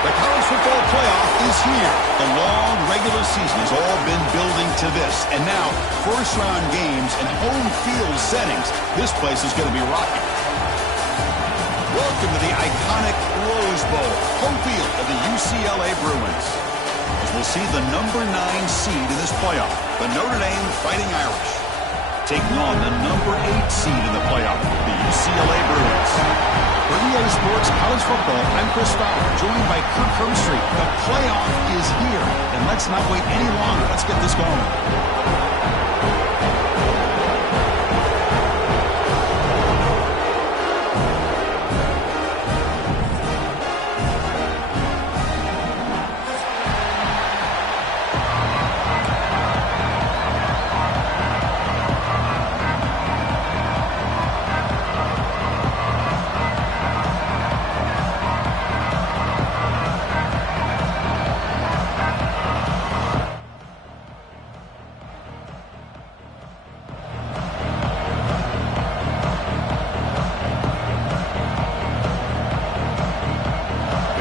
The college football playoff is here. The long regular season has all been building to this. And now, first-round games and home field settings. This place is going to be rocking. Welcome to the iconic Rose Bowl, home field of the UCLA Bruins. As we'll see the number 9 seed in this playoff, the Notre Dame Fighting Irish, taking on the number 8 seed in the playoff, the UCLA Bruins. For EA Sports College Football, I'm Chris Fowler, joined by Kirk Hermstreet. The playoff is here, and let's not wait any longer. Let's get this going.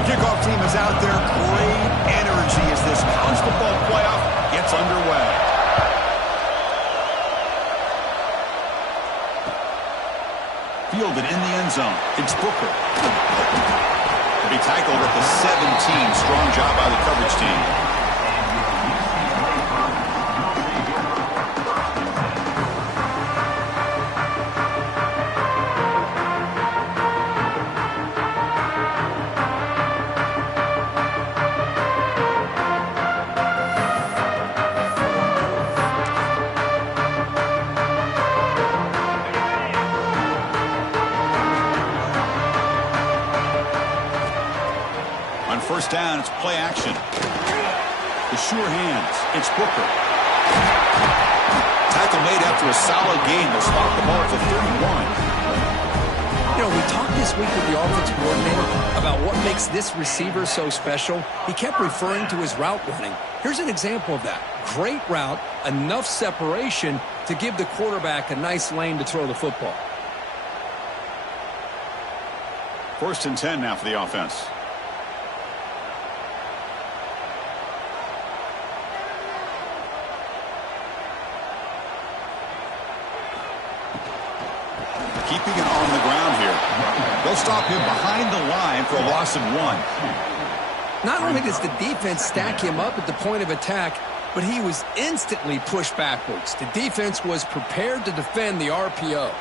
Kickoff team is out there. Great energy as this college football playoff gets underway. Fielded in the end zone. It's Booker. To be tackled at the 17. Strong job by the coverage team. First down, it's play action. The sure hands. It's Booker. Tackle made after a solid gain. They'll spot the ball for 31. You know, we talked this week with the offensive coordinator about what makes this receiver so special. He kept referring to his route running. Here's an example of that. Great route, enough separation to give the quarterback a nice lane to throw the football. First and 10 now for the offense. Keeping it on the ground here. They'll stop him behind the line for a loss of 1. Not only does the defense stack him up at the point of attack, but he was instantly pushed backwards. The defense was prepared to defend the RPO.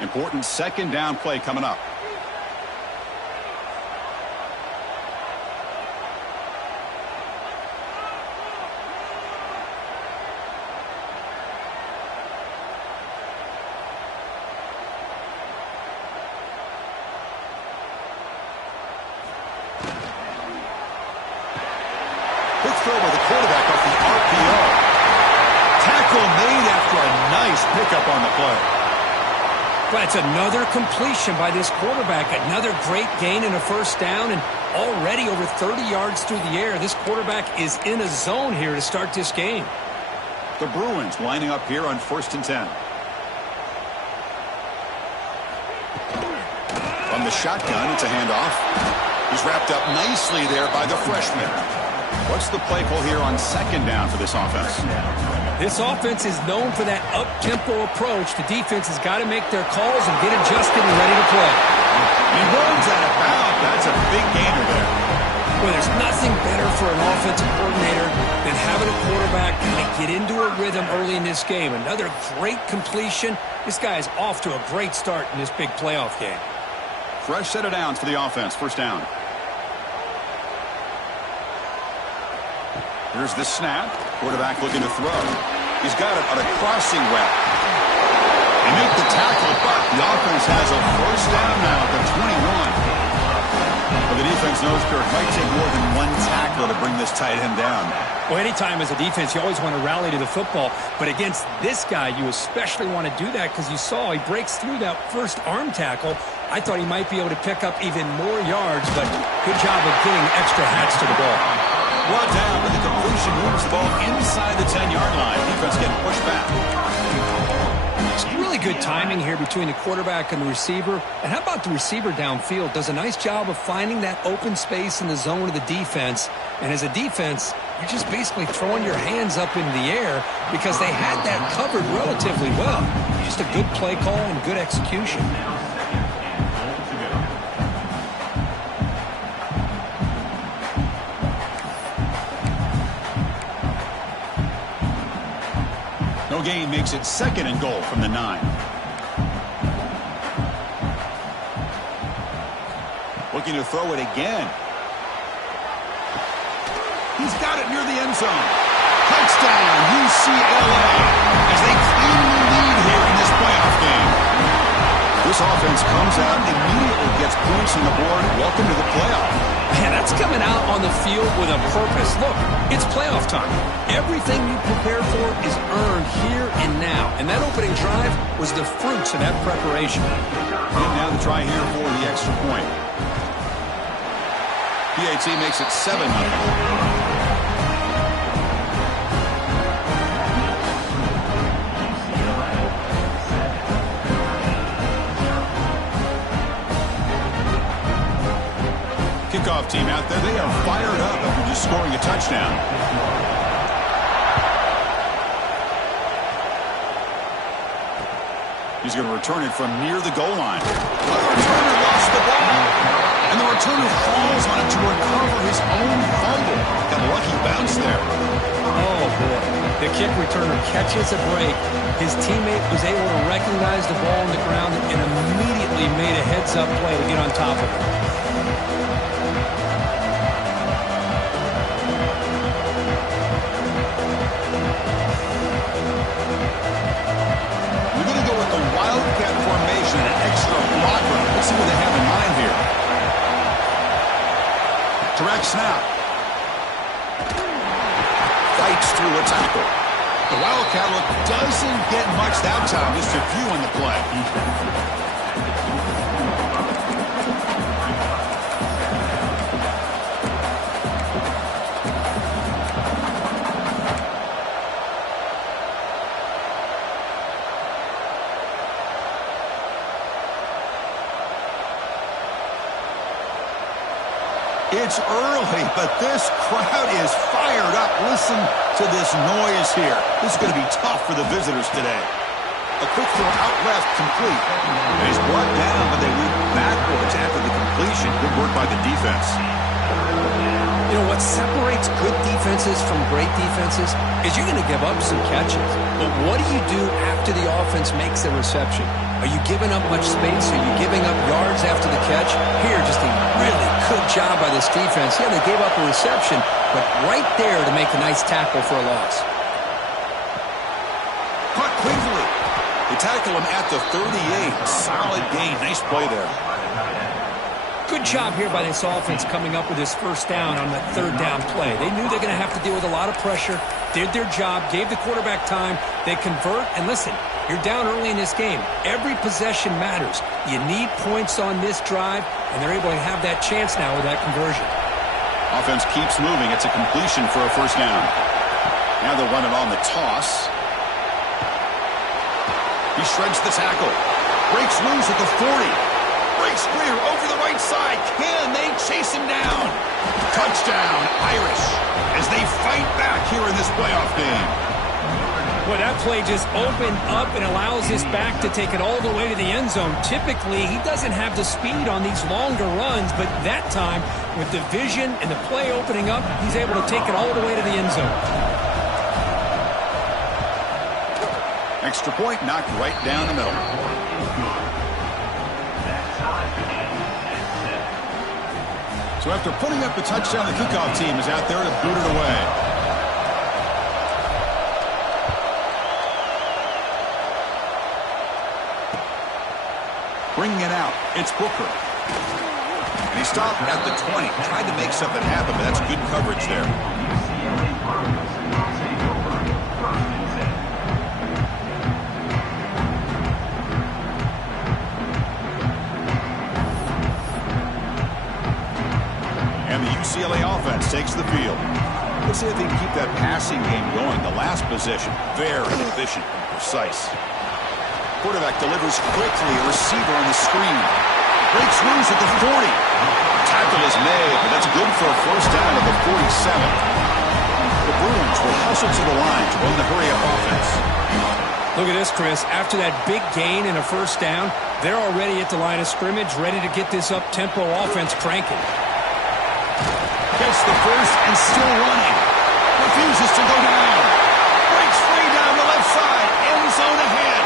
Important second down play coming up. Quick throw by the quarterback off the RPO. Tackle made after a nice pickup on the play. But it's another completion by this quarterback. Another great gain in a first down, and already over 30 yards through the air. This quarterback is in a zone here to start this game. The Bruins lining up here on first and 10. From the shotgun, it's a handoff. He's wrapped up nicely there by the freshman. What's the play call here on second down for this offense? This offense is known for that up-tempo approach. The defense has got to make their calls and get adjusted and ready to play. He runs out of bounds. That's a big gainer there. Well, there's nothing better for an offensive coordinator than having a quarterback kind of get into a rhythm early in this game. Another great completion. This guy is off to a great start in this big playoff game. Fresh set of downs for the offense. First down. Here's the snap. Quarterback looking to throw. He's got it on a crossing route. They make the tackle, but the offense has a first down now at the 21. Well, the defense knows Kirk might take more than one tackle to bring this tight end down. Well, anytime as a defense, you always want to rally to the football. But against this guy, you especially want to do that because you saw he breaks through that first arm tackle. I thought he might be able to pick up even more yards, but good job of getting extra hats to the ball. Brought down, but the completion moves the ball inside the 10-yard line. Defense getting pushed back. You really Really good timing here between the quarterback and the receiver. And how about the receiver downfield? Does a nice job of finding that open space in the zone of the defense. And as a defense, you're just basically throwing your hands up into the air because they had that covered relatively well. Just a good play call and good execution. No gain makes it 2nd and goal from the 9. Looking to throw it again. He's got it near the end zone. Touchdown, UCLA, as they claim the lead here in this playoff game. This offense comes out, immediately gets points on the board. Welcome to the playoff. Man, that's coming out on the field with a purpose. Look, it's playoff time. Everything you prepare for is earned here and now. And that opening drive was the fruits of that preparation. And now the try here for the extra point. PAT makes it 7-0. Kickoff team out there, they are fired up after just scoring a touchdown. He's going to return it from near the goal line. The returner lost the ball, and the returner falls on it to recover his own fumble. Got a lucky bounce there. Oh, boy. The kick returner catches a break. His teammate was able to recognize the ball on the ground and immediately made a heads-up play to get on top of it. Wildcat formation, an extra blocker. Let's see what they have in mind here. Direct snap. Fights through a tackle. The Wildcat look doesn't get much that time, just a few on the play. It's early, but this crowd is fired up. Listen to this noise here. This is going to be tough for the visitors today. A quick throw out left, complete. And he's brought down, but they went backwards after the completion. Good work by the defense. You know, what separates good defenses from great defenses is you're going to give up some catches. But what do you do after the offense makes the reception? Are you giving up much space? Are you giving up yards after the catch? Here, just a really good job by this defense. Yeah, they gave up a reception, but right there to make a nice tackle for a loss. Caught quickly. They tackle him at the 38. Solid gain. Nice play there. Good job here by this offense coming up with this first down on that third down play. They knew they're going to have to deal with a lot of pressure, did their job, gave the quarterback time. They convert, and listen, you're down early in this game. Every possession matters. You need points on this drive, and they're able to have that chance now with that conversion. Offense keeps moving. It's a completion for a first down. Now they'll run it on the toss. He shreds the tackle. Breaks loose at the 40. Breaks clear over the right side. Can they chase him down? Touchdown, Irish, as they fight back here in this playoff game. Well, that play just opened up and allows this back to take it all the way to the end zone. Typically, he doesn't have the speed on these longer runs, but that time, with the vision and the play opening up, he's able to take it all the way to the end zone. Extra point knocked right down the middle. So after putting up the touchdown, the kickoff team is out there to boot it away. Bringing it out, it's Booker. And he stopped at the 20. Tried to make something happen, but that's good coverage there. And the UCLA offense takes the field. Let's see if they can keep that passing game going. The last possession, very efficient and precise. quarterback delivers quickly. A receiver on the screen. Breaks loose at the 40. Tackle is made, but that's good for a first down at the 47. The Bruins will hustle to the line to run the hurry-up offense. Look at this, Chris. After that big gain and a first down, they're already at the line of scrimmage, ready to get this up-tempo offense cranking. Gets the first and still running. Refuses to go down. Breaks free down the left side. End zone ahead.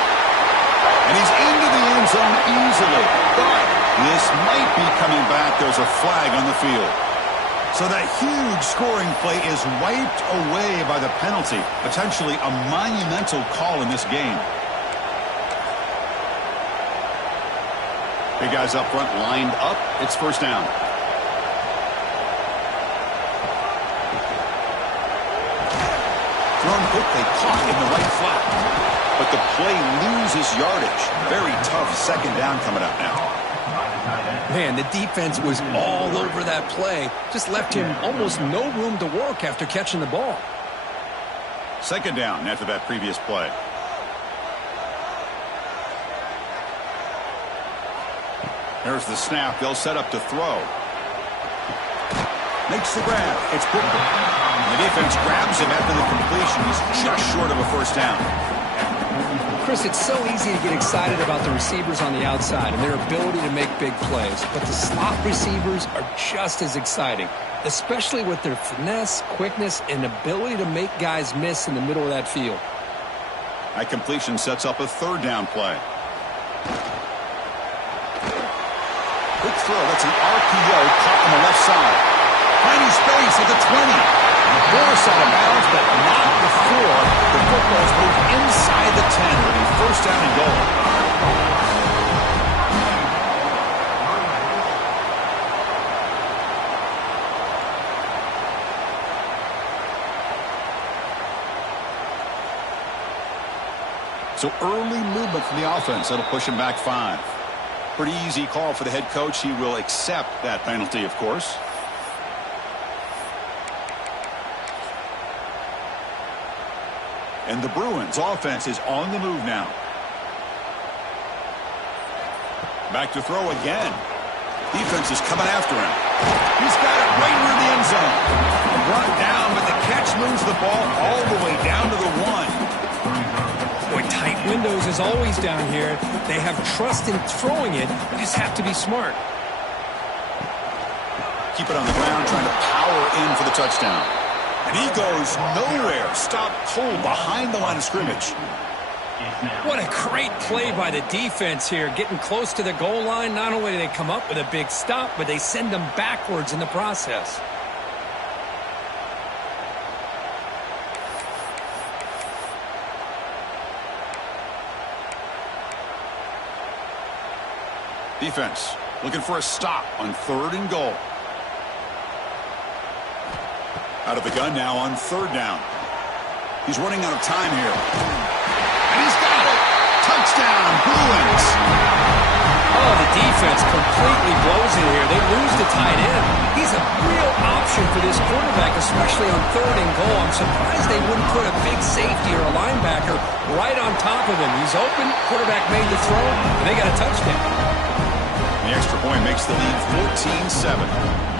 And he's into the end zone easily. But this might be coming back. There's a flag on the field. So that huge scoring play is wiped away by the penalty. Potentially a monumental call in this game. Big guys up front lined up. It's first down. Thrown quickly, caught in the right flat. But the play loses yardage. Very tough second down coming up now. Man, the defense was all over that play. Just left him almost no room to work after catching the ball. Second down after that previous play. There's the snap. They'll set up to throw. Makes the grab. It's Booker. The defense grabs him after the completion. He's just short of a first down. Chris, it's so easy to get excited about the receivers on the outside and their ability to make big plays. But the slot receivers are just as exciting, especially with their finesse, quickness, and ability to make guys miss in the middle of that field. That completion sets up a third down play. Quick throw. That's an RPO caught on the left side. Tiny space at the 20. Morris out of bounds, but not before the football's moved inside the 10. It'll be first down and goal. So early movement from the offense. That'll push him back 5. Pretty easy call for the head coach. He will accept that penalty, of course. And the Bruins offense is on the move now. Back to throw again. Defense is coming after him. He's got it right near the end zone. Brought down, but the catch moves the ball all the way down to the 1. Boy, tight windows as always down here. They have trust in throwing it. You just have to be smart. Keep it on the ground, trying to power in for the touchdown. And he goes nowhere. Stopped cold behind the line of scrimmage. What a great play by the defense here. Getting close to the goal line, not only do they come up with a big stop, but they send them backwards in the process. Defense looking for a stop on 3rd and goal. Out of the gun now on 3rd down. He's running out of time here. And he's got it. Touchdown, Bruins. Oh, the defense completely blows it here. They lose the tight end. He's a real option for this quarterback, especially on 3rd and goal. I'm surprised they wouldn't put a big safety or a linebacker right on top of him. He's open. Quarterback made the throw, and they got a touchdown. The extra point makes the lead 14-7.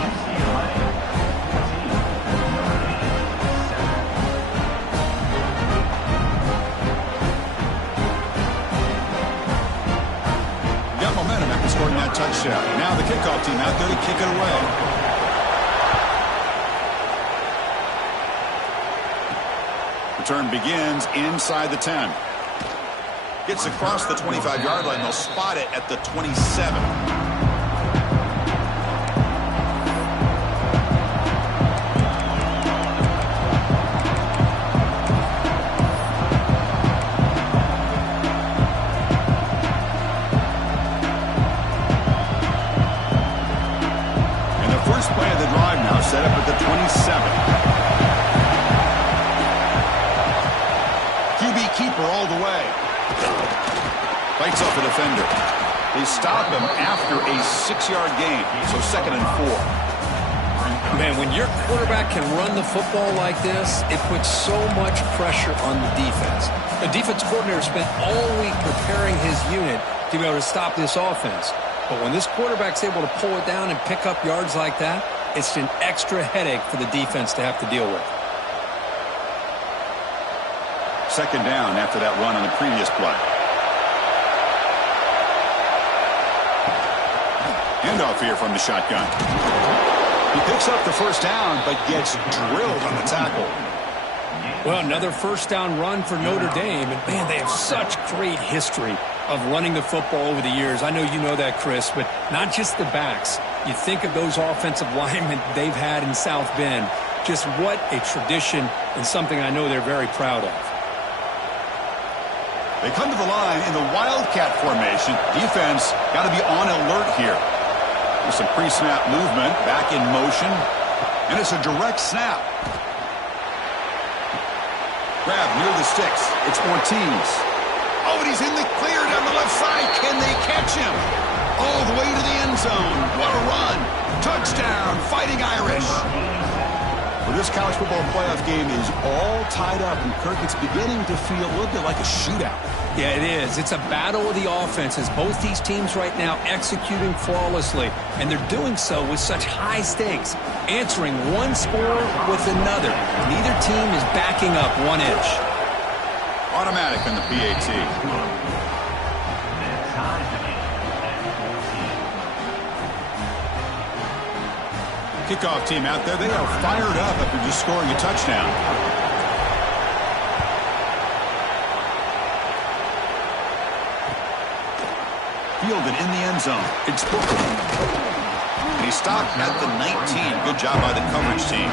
Momentum after scoring that touchdown. Now the kickoff team out there to kick it away. Return begins inside the 10. Gets across the 25-yard line. They'll spot it at the 27. Play of the drive now set up at the 27. QB keeper all the way. Fights off the defender. They stop him after a 6-yard gain, so 2nd and 4. Man, when your quarterback can run the football like this, it puts so much pressure on the defense. The defense coordinator spent all week preparing his unit to be able to stop this offense. But when this quarterback's able to pull it down and pick up yards like that, it's an extra headache for the defense to have to deal with. Second down after that run on the previous play. Handoff here from the shotgun. He picks up the first down, but gets drilled on the tackle. Well, another first down run for Notre Dame. And, man, they have such great history of running the football over the years. I know you know that, Chris, but not just the backs. You think of those offensive linemen they've had in South Bend. Just what a tradition and something I know they're very proud of. They come to the line in the Wildcat formation. Defense got to be on alert here. There's some pre-snap movement, back in motion, and it's a direct snap. Grab near the sticks. It's Ortiz. Oh, and he's in the clear down the left side. Can they catch him? All the way to the end zone. What a run. Touchdown, Fighting Irish. Well, this college football playoff game is all tied up, and Kirk, it's beginning to feel a little bit like a shootout. Yeah, it is. It's a battle of the offenses. Both these teams right now executing flawlessly, and they're doing so with such high stakes, answering one score with another. Neither team is backing up 1 inch. Automatic on the PAT. Kickoff team out there. They are fired up after just scoring a touchdown. Fielded in the end zone. It's Booker. And he stopped at the 19. Good job by the coverage team.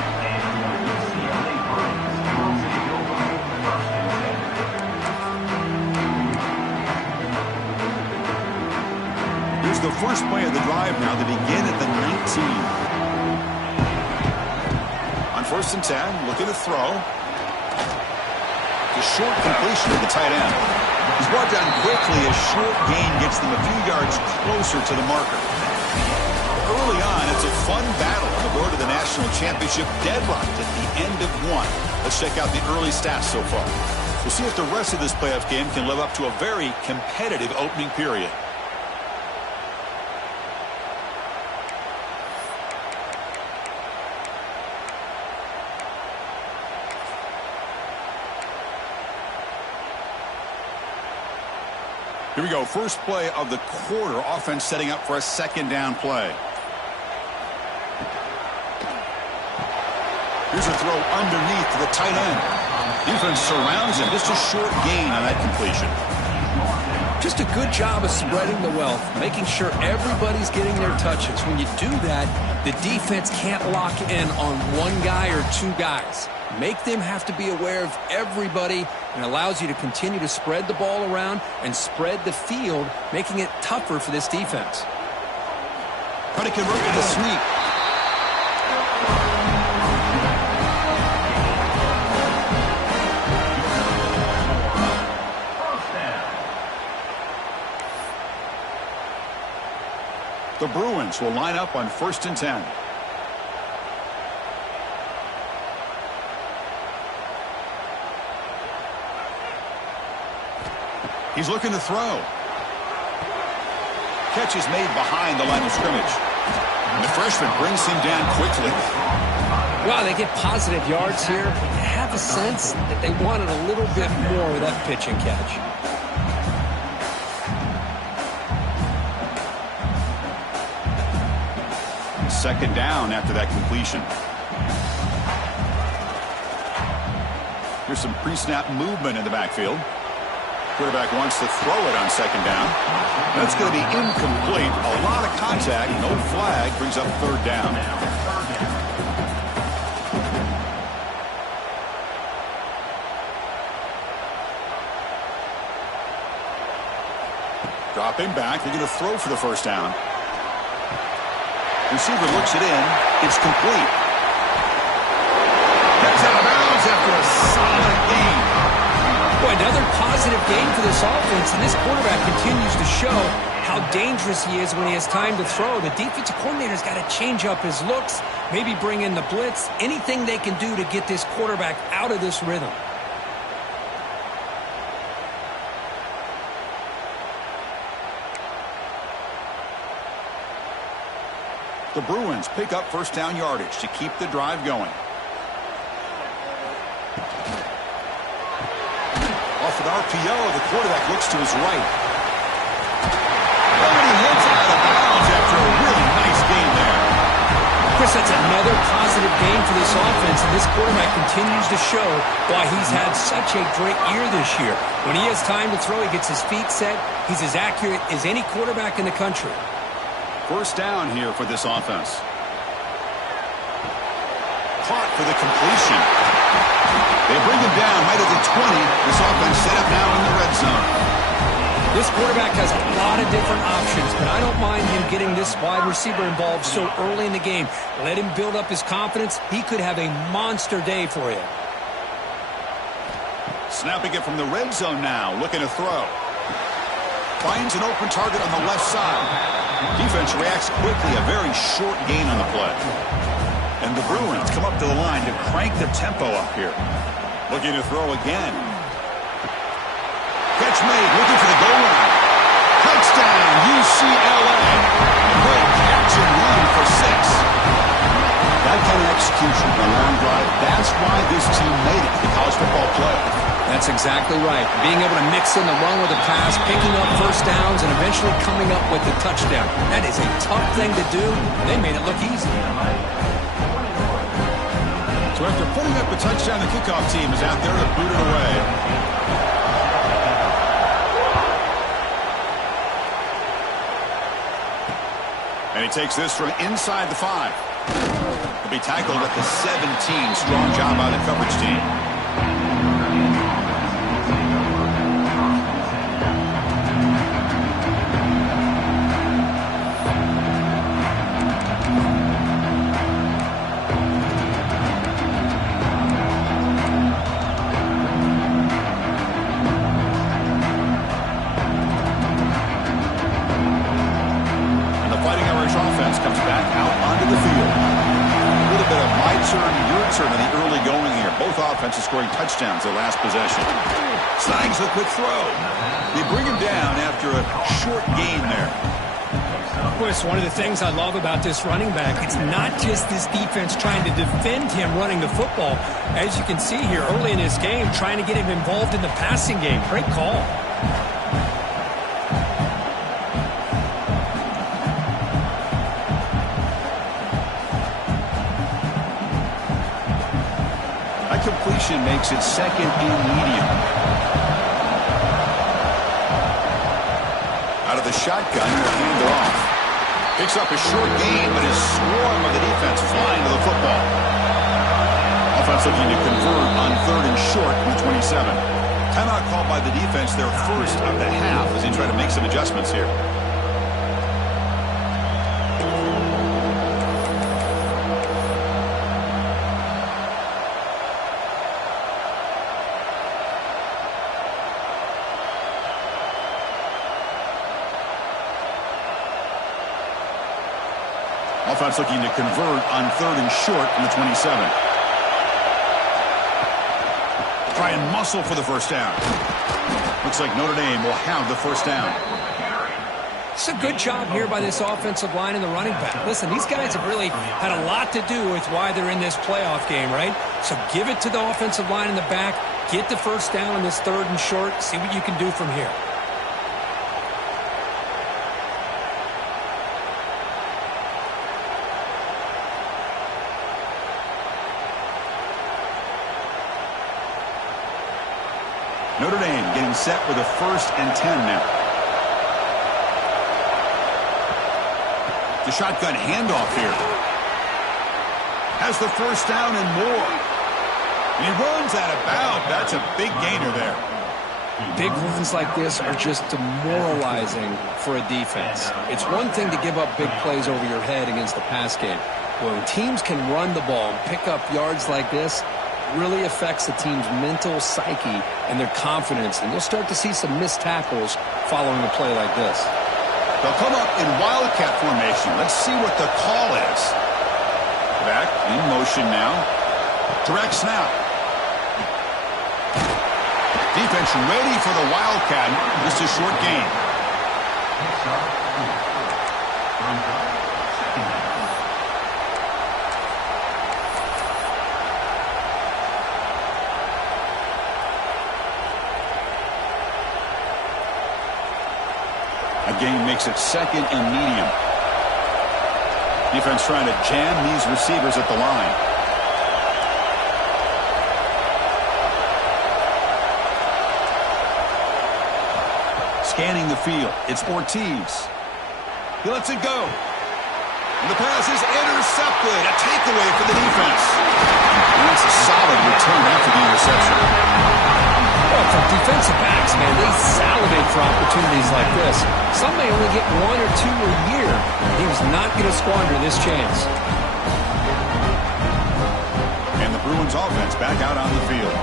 Here's the first play of the drive now. They begin at the 19. On 1st and 10, looking to throw. The short completion to the tight end. He's brought down quickly. A short gain gets them a few yards closer to the marker. Early on, it's a fun battle on the road to the national championship, deadlocked at the end of one. Let's check out the early stats so far. We'll see if the rest of this playoff game can live up to a very competitive opening period. Here we go. First play of the quarter. Offense setting up for a second down play. Here's a throw underneath to the tight end. Defense surrounds him. Just a short gain on that completion. Just a good job of spreading the wealth, making sure everybody's getting their touches. When you do that, the defense can't lock in on one guy or two guys. Make them have to be aware of everybody, and allows you to continue to spread the ball around and spread the field, making it tougher for this defense. But he can work in the sneak. The Bruins will line up on 1st and 10. He's looking to throw. Catch is made behind the line of scrimmage. And the freshman brings him down quickly. Wow, they get positive yards here. I have a sense that they wanted a little bit more with that pitch and catch. Second down after that completion. Here's some pre-snap movement in the backfield. Quarterback wants to throw it on second down. That's going to be incomplete. A lot of contact. No flag. Brings up third down. Dropping back. They're going to throw for the first down. Receiver looks it in. It's complete. Gets out of bounds after a solid gain. Boy, another positive game for this offense, and this quarterback continues to show how dangerous he is when he has time to throw. The defensive coordinator's got to change up his looks, maybe bring in the blitz, anything they can do to get this quarterback out of this rhythm. The Bruins pick up first down yardage to keep the drive going. Off an RPO, the quarterback looks to his right. And he hits out of bounds after a really nice game there. Chris, that's another positive game for this offense, and this quarterback continues to show why he's had such a great year this year. When he has time to throw, he gets his feet set. He's as accurate as any quarterback in the country. First down here for this offense. Caught for the completion. They bring him down right at the 20. This offense set up now in the red zone. This quarterback has a lot of different options, but I don't mind him getting this wide receiver involved so early in the game. Let him build up his confidence. He could have a monster day for you. Snapping it from the red zone now, looking to throw. Finds an open target on the left side. Defense reacts quickly, a very short gain on the play. And the Bruins come up to the line to crank the tempo up here. Looking to throw again. Catch made, looking for the goal line. Touchdown, UCLA. Great catch and run for 6. That kind of execution on a long drive, that's why this team made it to the college football playoff. That's exactly right. Being able to mix in the run with a pass, picking up first downs, and eventually coming up with the touchdown. That is a tough thing to do. They made it look easy. So after putting up a touchdown, the kickoff team is out there to boot it away. And he takes this from inside the 5. He'll be tackled at the 17. Strong job by the coverage team. Offense comes back out onto the field. A little bit of my turn, your turn in the early going here. Both offenses scoring touchdowns their last possession. Snags a quick throw. They bring him down after a short gain there. Chris, one of the things I love about this running back, it's not just this defense trying to defend him running the football. As you can see here early in this game, trying to get him involved in the passing game. Great call. Completion makes it second and medium. Out of the shotgun, he'll hand it off. Picks up a short gain, but is swarmed by the defense flying to the football. Offense looking to convert on 3rd and short from the 27. Timeout called by the defense, their first of the half, as they try to make some adjustments here. Offense looking to convert on 3rd and short from the 27. Try and muscle for the first down. Looks like Notre Dame will have the first down. It's a good job here by this offensive line and the running back. Listen, these guys have really had a lot to do with why they're in this playoff game, right? So give it to the offensive line in the back. Get the first down on this 3rd and short. See what you can do from here. Notre Dame getting set with a 1st and 10 now. The shotgun handoff here. Has the first down and more. And he runs out of bounds. That's a big gainer there. Big runs like this are just demoralizing for a defense. It's one thing to give up big plays over your head against the pass game. When teams can run the ball and pick up yards like this, really affects the team's mental psyche and their confidence, and you'll start to see some missed tackles following a play like this. They'll come up in wildcat formation. Let's see what the call is. Back in motion now. Direct snap. Defense ready for the wildcat. Just a short gain. A gain makes it second and medium. Defense trying to jam these receivers at the line. Scanning the field. It's Ortiz. He lets it go. And the pass is intercepted. A takeaway for the defense. And that's a solid return after the interception. Well, for defensive backs, man, they salivate for opportunities like this. Some may only get one or two a year. He was not going to squander this chance. And the Bruins offense back out on the field.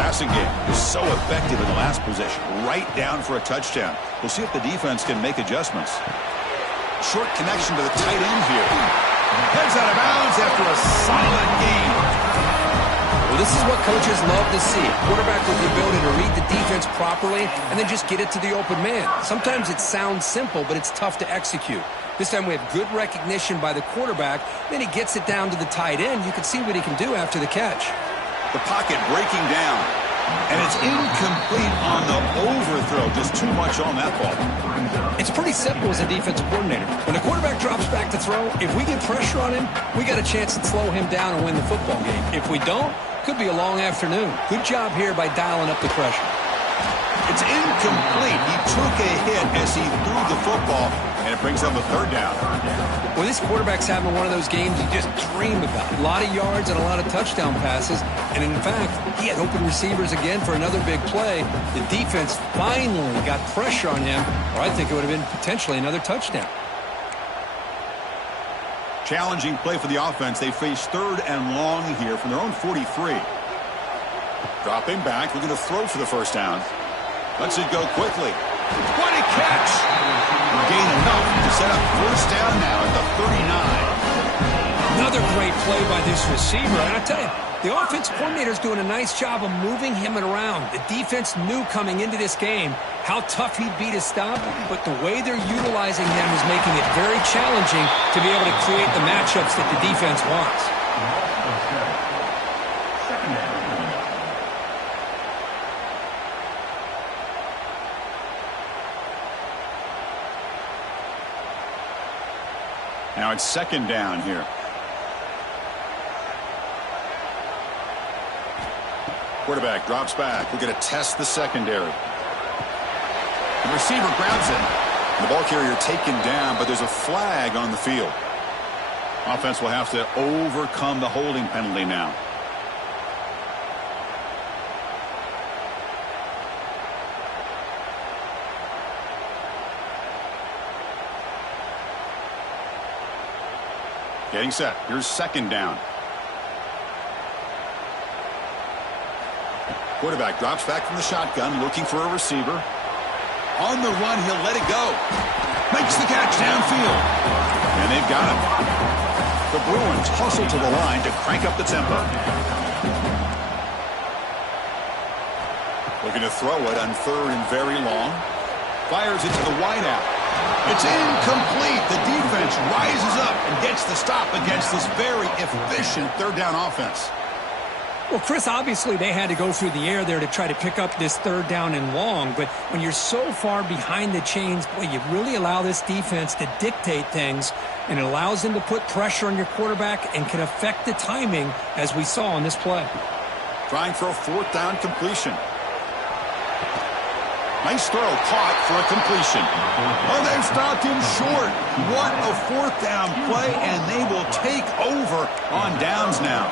Passing game was so effective in the last possession. Right down for a touchdown. We'll see if the defense can make adjustments. Short connection to the tight end here. Heads out of bounds after a solid game. Well, this is what coaches love to see. A quarterback with the ability to read the defense properly and then just get it to the open man. Sometimes it sounds simple, but it's tough to execute. This time we have good recognition by the quarterback. Then he gets it down to the tight end. You can see what he can do after the catch. The pocket breaking down. And it's incomplete on the overthrow. Just too much on that ball. It's pretty simple as a defensive coordinator. When the quarterback drops back to throw, if we get pressure on him, we got a chance to slow him down and win the football game. If we don't, could be a long afternoon. Good job here by dialing up the pressure. It's incomplete. He took a hit as he threw the football, and it brings up a third down. Well, this quarterback's having one of those games you just dream about. A lot of yards and a lot of touchdown passes. And in fact, he had open receivers again for another big play. The defense finally got pressure on him, or I think it would have been potentially another touchdown. Challenging play for the offense. They face third and long here from their own 43. Dropping back, looking to throw for the first down. Lets it go quickly. What a catch! Gain enough to set up first down now at the 39. Another great play by this receiver. And I tell you, the offense coordinator's doing a nice job of moving him around. The defense knew coming into this game how tough he'd be to stop, but the way they're utilizing him is making it very challenging to be able to create the matchups that the defense wants. Now it's second down here. Quarterback drops back. We're going to test the secondary. The receiver grabs it. The ball carrier taken down, but there's a flag on the field. Offense will have to overcome the holding penalty now. Getting set. Here's second down. Quarterback drops back from the shotgun, looking for a receiver. On the run, he'll let it go. Makes the catch downfield. And they've got him. The Bruins hustle to the line to crank up the tempo. Looking to throw it on third and very long. Fires it to the wideout. It's incomplete. The defense rises up and gets the stop against this very efficient third down offense. Well, Chris, obviously they had to go through the air there to try to pick up this third down and long, but when you're so far behind the chains, boy, you really allow this defense to dictate things, and it allows them to put pressure on your quarterback and can affect the timing, as we saw on this play. Trying for a fourth down completion. Nice throw, caught for a completion. Oh, they've stopped him short. What a fourth down play, and they will take over on downs now.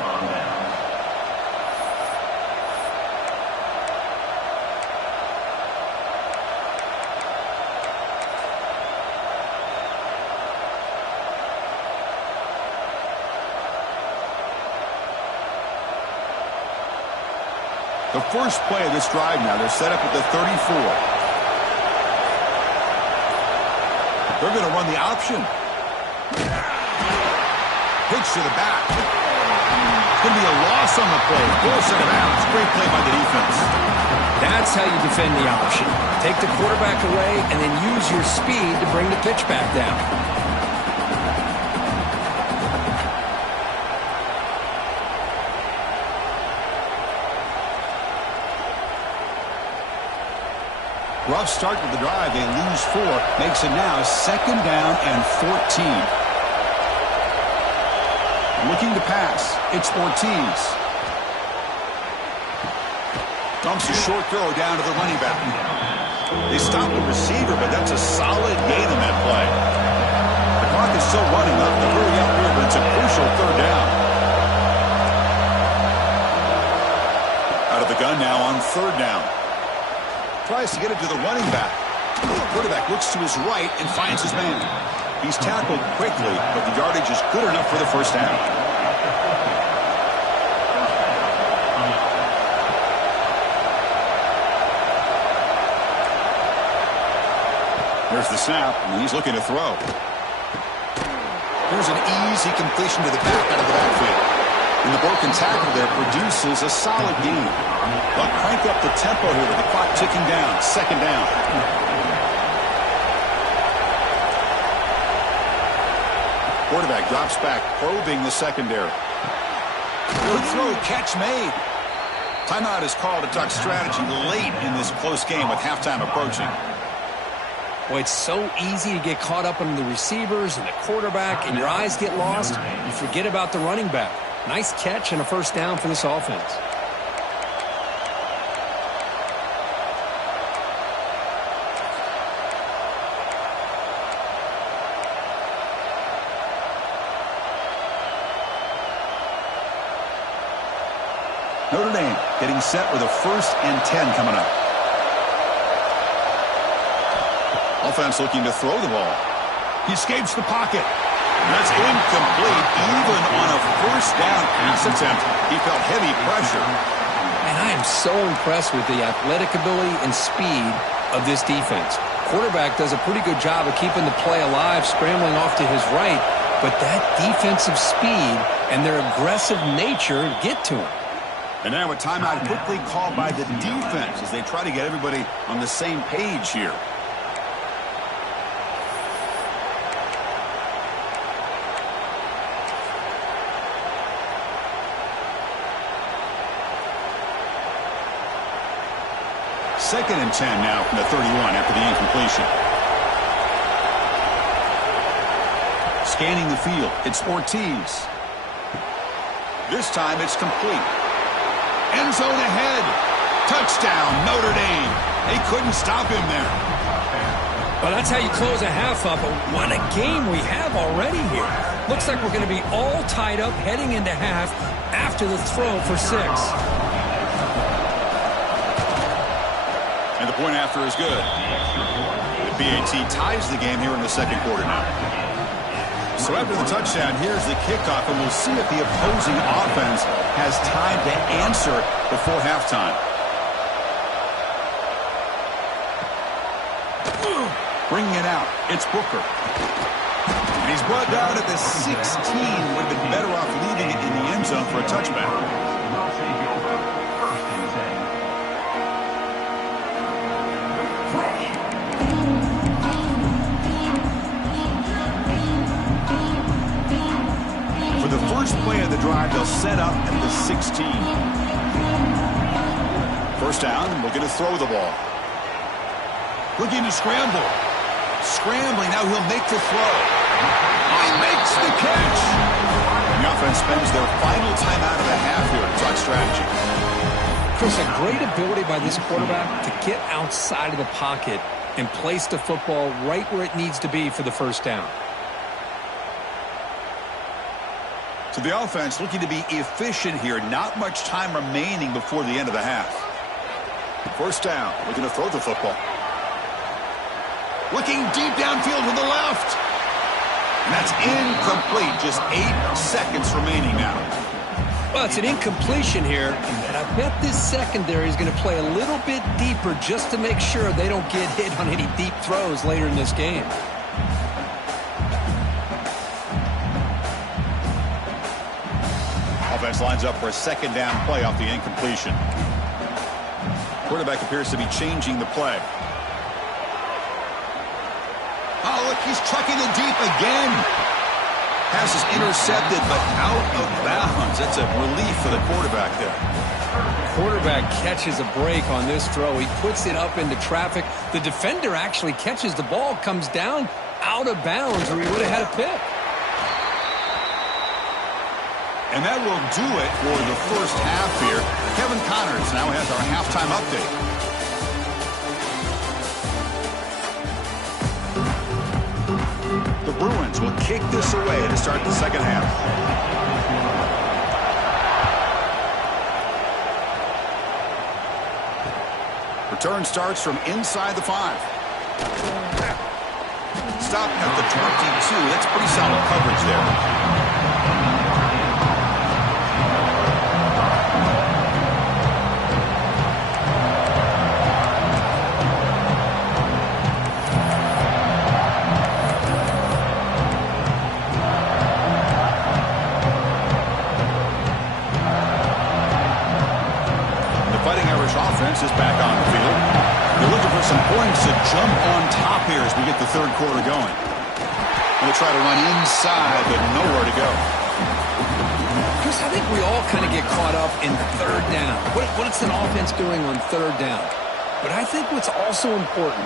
The first play of this drive now, they're set up at the 34. They're going to run the option. Pitch to the back. It's going to be a loss on the play. Full set of bounds. Great play by the defense. That's how you defend the option. Take the quarterback away and then use your speed to bring the pitch back down. Rough start to the drive. They lose 4. Makes it now 2nd down and 14. Looking to pass. It's Ortiz. Dumps a short throw down to the running back. They stop the receiver, but that's a solid gain on that play. The clock is still running up to hurry up here, but it's a crucial 3rd down. Out of the gun now on 3rd down. Tries to get it to the running back. The quarterback looks to his right and finds his man. He's tackled quickly, but the yardage is good enough for the 1st down. There's the snap, and he's looking to throw. Here's an easy completion to the back out of the backfield. And the broken tackle there produces a solid gain. They'll crank up the tempo here with the clock ticking down. 2nd down. Quarterback drops back, probing the secondary. Good throw, catch made. Timeout is called to talk strategy late in this close game with halftime approaching. Well, it's so easy to get caught up on the receivers and the quarterback, and your eyes get lost. You forget about the running back. Nice catch and a 1st down for this offense. Notre Dame getting set with a 1st and 10 coming up. Offense looking to throw the ball. He escapes the pocket. That's incomplete. Even on a 1st down pass attempt, he felt heavy pressure. And I am so impressed with the athletic ability and speed of this defense. Quarterback does a pretty good job of keeping the play alive, scrambling off to his right, but that defensive speed and their aggressive nature get to him. And now a timeout quickly called by the defense as they try to get everybody on the same page here. Second and 10 now from the 31 after the incompletion. Scanning the field, it's Ortiz. This time it's complete. End zone ahead. Touchdown, Notre Dame. They couldn't stop him there. Well, that's how you close a half up. But what a game we have already here. Looks like we're going to be all tied up heading into half after the throw for 6. And the point after is good. The BAT ties the game here in the 2nd quarter now. So after the touchdown, here's the kickoff, and we'll see if the opposing offense has time to answer before halftime. Bringing it out, it's Booker. And he's brought down at the 16. Would have been better off leaving it in the end zone for a touchback. For the first play of the drive, they'll set up at the 16. 1st down, looking to throw the ball. Looking to scramble. Scrambling, now he'll make the throw. He makes the catch. And the offense spends their final timeout of the half here to talk strategy. Chris, a great ability by this quarterback to get outside of the pocket and place the football right where it needs to be for the 1st down. So the offense looking to be efficient here. Not much time remaining before the end of the half. 1st down, looking to throw the football. Looking deep downfield to the left. And that's incomplete. Just 8 seconds remaining now. Well, it's an incompletion here, and I bet this secondary is going to play a little bit deeper just to make sure they don't get hit on any deep throws later in this game. Offense lines up for a 2nd down play off the incompletion. Quarterback appears to be changing the play. Oh, look, he's trucking it deep again. Pass is intercepted, but out of bounds. That's a relief for the quarterback there. Quarterback catches a break on this throw. He puts it up into traffic. The defender actually catches the ball, comes down out of bounds, or he would have had a pick. And that will do it for the first half here. Kevin Connors now has our halftime update. The Bruins will kick this away to start the second half. Return starts from inside the 5. Stop at the 22. That's pretty solid coverage there. Offense is back on the field. They're looking for some points to jump on top here as we get the third quarter going. They'll try to run inside, but nowhere to go. Chris, I think we all kind of get caught up in third down. What's an offense doing on third down? But I think what's also important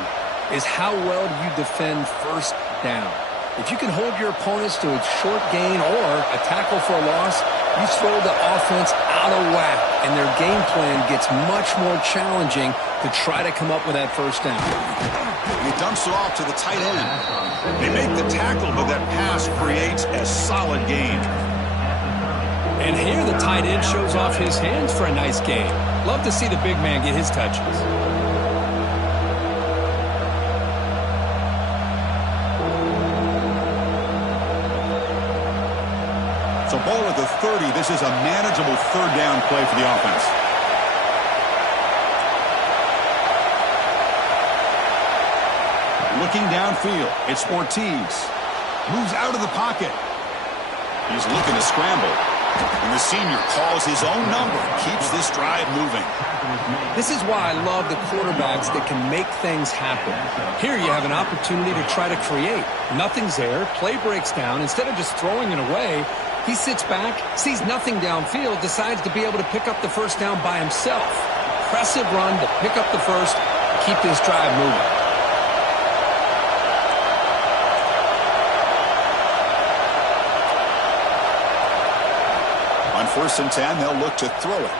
is how well do you defend first down. If you can hold your opponents to a short gain or a tackle for a loss, you throw the offense out of whack, and their game plan gets much more challenging to try to come up with that first down. He dumps it off to the tight end. They make the tackle, but that pass creates a solid gain. And here the tight end shows off his hands for a nice gain. Love to see the big man get his touches. So ball at the 30. This is a manageable third down play for the offense. Looking downfield, it's Ortiz. Moves out of the pocket. He's looking to scramble. And the senior calls his own number. Keeps this drive moving. This is why I love the quarterbacks that can make things happen. Here you have an opportunity to try to create. Nothing's there. Play breaks down. Instead of just throwing it away, he sits back, sees nothing downfield, decides to be able to pick up the first down by himself. Impressive run to pick up the first, keep this drive moving. On 1st and 10, they'll look to throw it.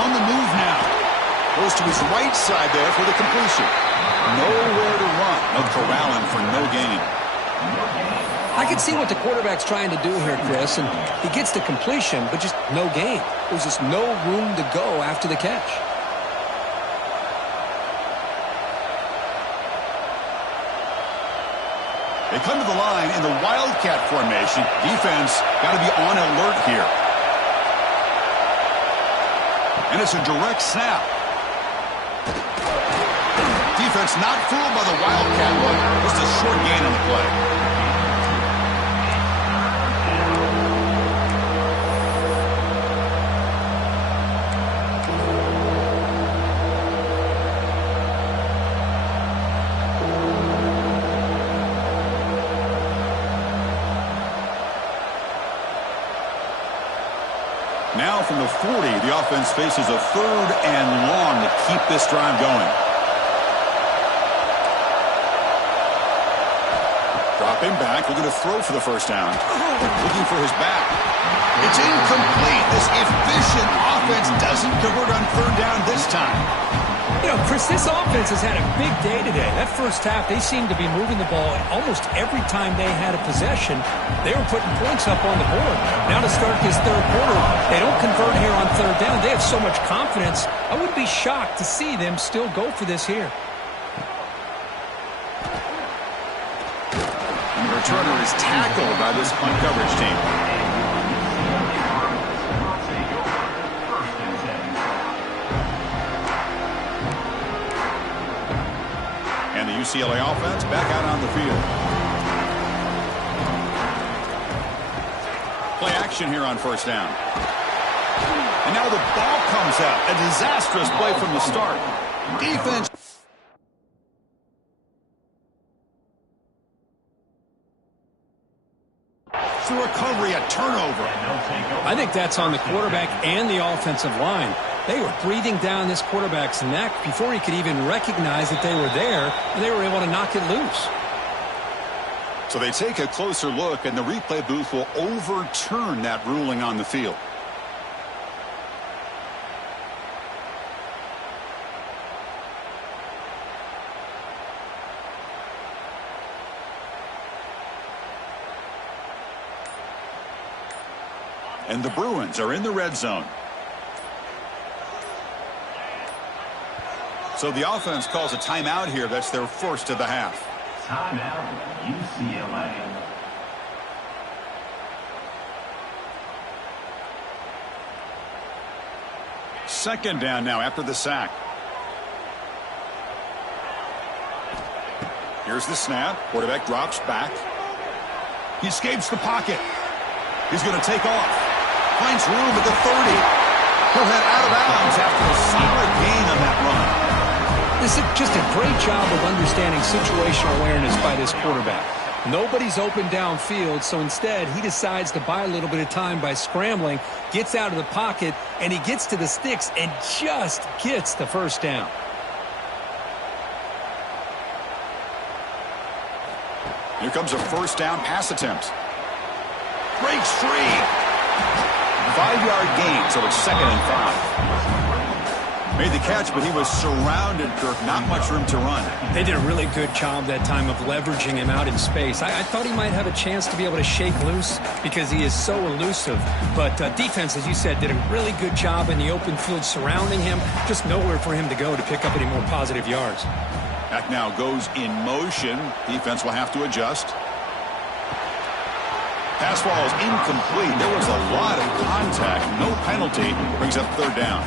On the move now. Goes to his right side there for the completion. Nowhere to run. No corralling for no gain. I can see what the quarterback's trying to do here, Chris, and he gets the completion, but just no gain. There's just no room to go after the catch. They come to the line in the Wildcat formation. Defense got to be on alert here. And it's a direct snap. Defense not fooled by the Wildcat look. Just a short gain on the play. Now from the 40, the offense faces a 3rd and long to keep this drive going. Dropping back, looking to throw for the first down. Looking for his back. It's incomplete. This efficient offense doesn't convert on 3rd down this time. You know, Chris, this offense has had a big day today. That first half, they seemed to be moving the ball almost every time they had a possession. They were putting points up on the board. Now to start this third quarter, they don't convert here on 3rd down. They have so much confidence. I would be shocked to see them still go for this here. And the returner is tackled by this punt coverage team. And the UCLA offense back out on the field. Play action here on 1st down. And now the ball comes out. A disastrous play from the start. Defense. Stops the recovery, a turnover. I think that's on the quarterback and the offensive line. They were breathing down this quarterback's neck before he could even recognize that they were there, and they were able to knock it loose. So they take a closer look, and the replay booth will overturn that ruling on the field. And the Bruins are in the red zone. So the offense calls a timeout here. That's their first of the half. Timeout, UCLA. Second down now after the sack. Here's the snap. Quarterback drops back. He escapes the pocket. He's going to take off. Finds room at the 30. He'll head out of bounds after a solid gain on that run. This is just a great job of understanding situational awareness by this quarterback. Nobody's open downfield, so instead he decides to buy a little bit of time by scrambling, gets out of the pocket, and he gets to the sticks and just gets the first down. Here comes a first down pass attempt. Breaks free. 5-yard gain, so it's 2nd and 5. Made the catch, but he was surrounded, Kirk. Not much room to run. They did a really good job that time of leveraging him out in space. I thought he might have a chance to be able to shake loose because he is so elusive. But defense, as you said, did a really good job in the open field surrounding him. Just nowhere for him to go to pick up any more positive yards. Back now goes in motion. Defense will have to adjust. Pass ball is incomplete. There was a lot of contact. No penalty. Brings up third down.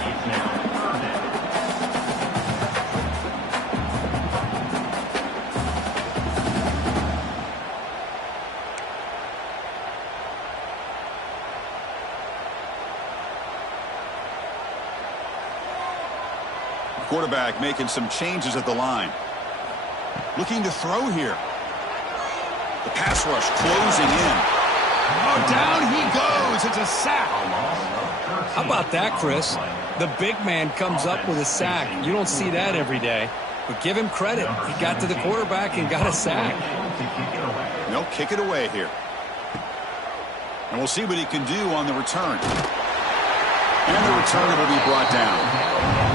Quarterback making some changes at the line. Looking to throw here. The pass rush closing in. Oh, down he goes. It's a sack. How about that, Chris? The big man comes up with a sack. You don't see that every day. But give him credit. He got to the quarterback and got a sack. No, kick it away here. And we'll see what he can do on the return. And the return will be brought down.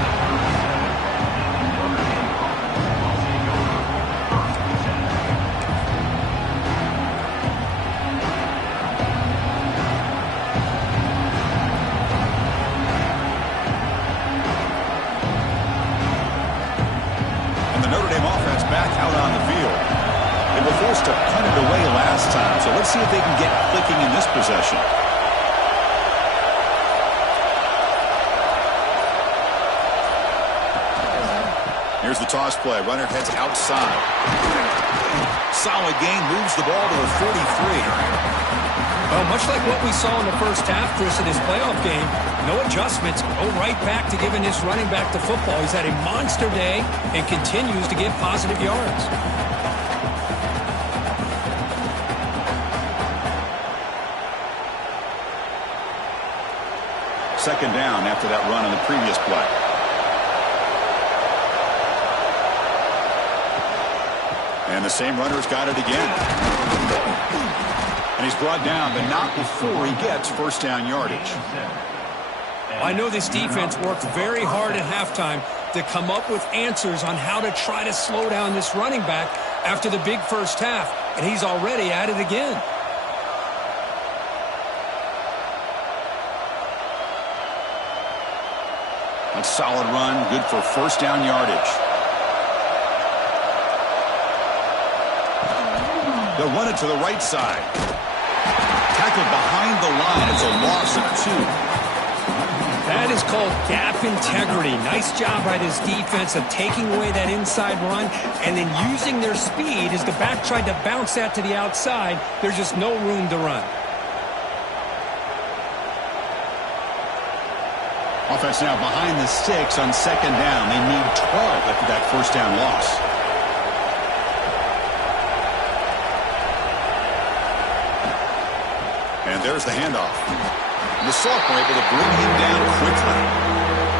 To punt it away last time, so let's see if they can get clicking in this possession. Here's the toss play. Runner heads outside. Solid gain, moves the ball to the 43. Well, much like what we saw in the first half, Chris, in this playoff game, no adjustments. Go right back to giving this running back the football. He's had a monster day and continues to get positive yards. Second down after that run on the previous play. And the same runner's got it again. And he's brought down, but not before he gets first down yardage. I know this defense worked very hard at halftime to come up with answers on how to try to slow down this running back after the big first half. And he's already at it again. A solid run, good for first down yardage. They'll run it to the right side. Tackled behind the line. It's a loss of 2. That is called gap integrity. Nice job by this defense of taking away that inside run and then using their speed as the back tried to bounce that to the outside. There's just no room to run. Offense now behind the 6 on second down. They need 12 after that first down loss. And there's the handoff. And the sophomore able to bring him down quickly.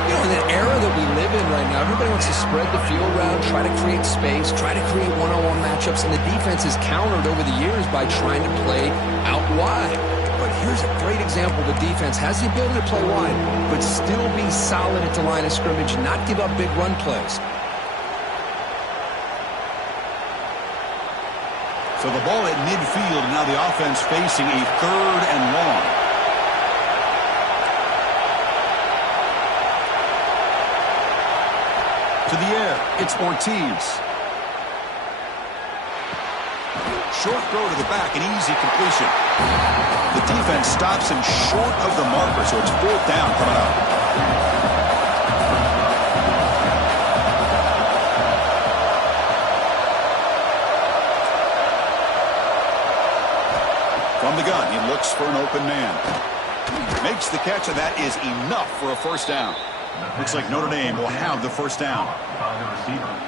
You know, in the era that we live in right now, everybody wants to spread the field around, try to create space, try to create one-on-one matchups, and the defense is countered over the years by trying to play out wide. But here's a great example. The defense has the ability to play wide, but still be solid at the line of scrimmage and not give up big run plays. So the ball at midfield, and now the offense facing a 3rd and long. To the air, it's Ortiz. Short throw to the back, an easy completion. The defense stops him short of the marker, so it's 4th down coming up. From the gun, he looks for an open man. Makes the catch, and that is enough for a 1st down. Looks like Notre Dame will have the 1st down.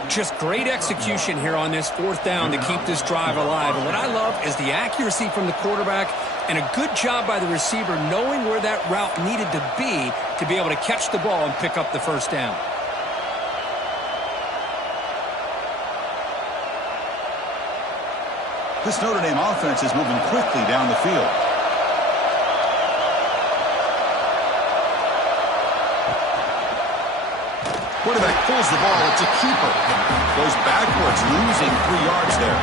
Just great execution here on this 4th down to keep this drive alive. And what I love is the accuracy from the quarterback and a good job by the receiver knowing where that route needed to be able to catch the ball and pick up the 1st down. This Notre Dame offense is moving quickly down the field. Quarterback pulls the ball. It's a keeper. Goes backwards, losing 3 yards there.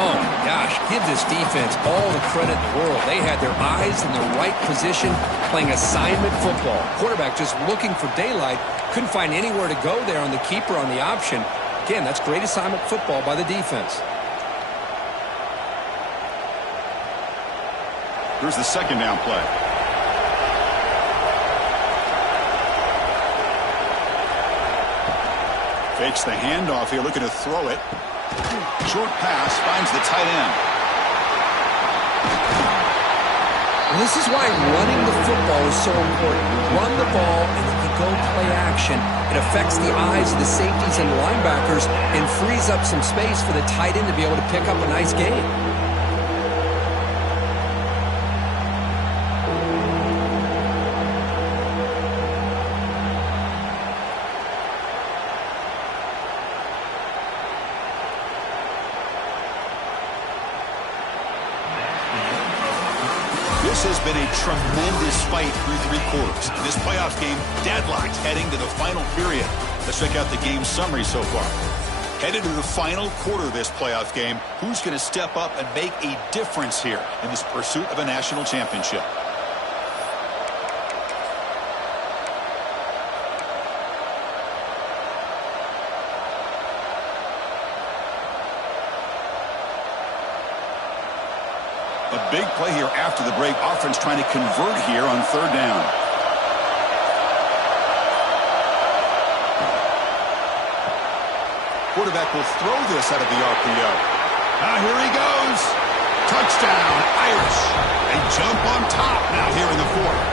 Oh, my gosh. Give this defense all the credit in the world. They had their eyes in the right position, playing assignment football. Quarterback just looking for daylight. Couldn't find anywhere to go there on the keeper on the option. Again, that's great assignment football by the defense. Here's the 2nd down play. Fakes the handoff here, looking to throw it. Short pass, finds the tight end. Well, this is why running the football is so important. You run the ball, and if you go play action, it affects the eyes of the safeties and linebackers and frees up some space for the tight end to be able to pick up a nice gain. This has been a tremendous fight through 3 quarters. In this playoff game, deadlocked heading to the final period. Let's check out the game summary so far. Headed to the final quarter of this playoff game, who's going to step up and make a difference here in this pursuit of a national championship? A big play here after the break. Offense trying to convert here on 3rd down. Quarterback will throw this out of the RPO. Here he goes. Touchdown, Irish. They jump on top now here in the 4th.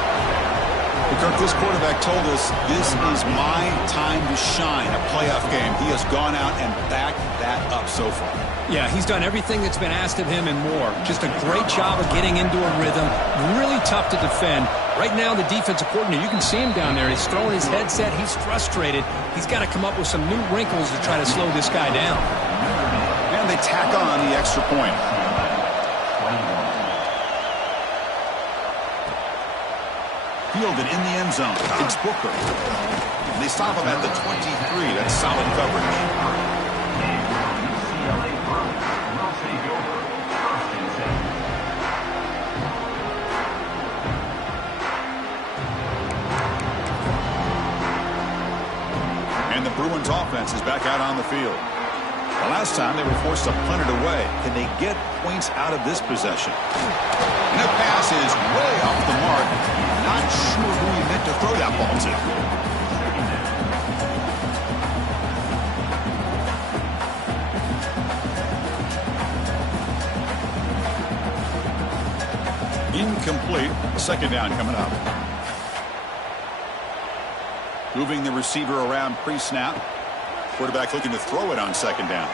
Kirk, this quarterback told us this is my time to shine, a playoff game. He has gone out and backed that up so far. Yeah, he's done everything that's been asked of him and more. Just a great job of getting into a rhythm. Really tough to defend. Right now, the defensive coordinator, you can see him down there. He's throwing his headset. He's frustrated. He's got to come up with some new wrinkles to try to slow this guy down. And they tack on the extra point. Fielded in the end zone. It's Booker. And they stop him at the 23. That's solid coverage. And the Bruins offense is back out on the field. The last time they were forced to punt it away. Can they get points out of this possession? And that pass is way off the mark. Not sure who he meant to throw that ball to. Incomplete. 2nd down coming up. Moving the receiver around pre-snap. Quarterback looking to throw it on 2nd down.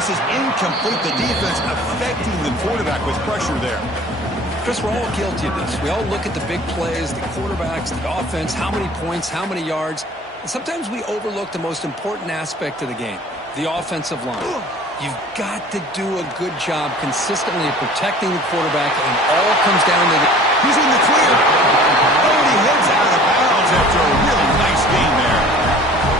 pass is incomplete. The defense affecting the quarterback with pressure there. Chris, we're all guilty of this. We all look at the big plays, the quarterbacks, the offense, how many points, how many yards. And sometimes we overlook the most important aspect of the game, the offensive line. You've got to do a good job consistently of protecting the quarterback, and it all comes down to He's in the clear. Oh, and he heads out of bounds after a really nice game there.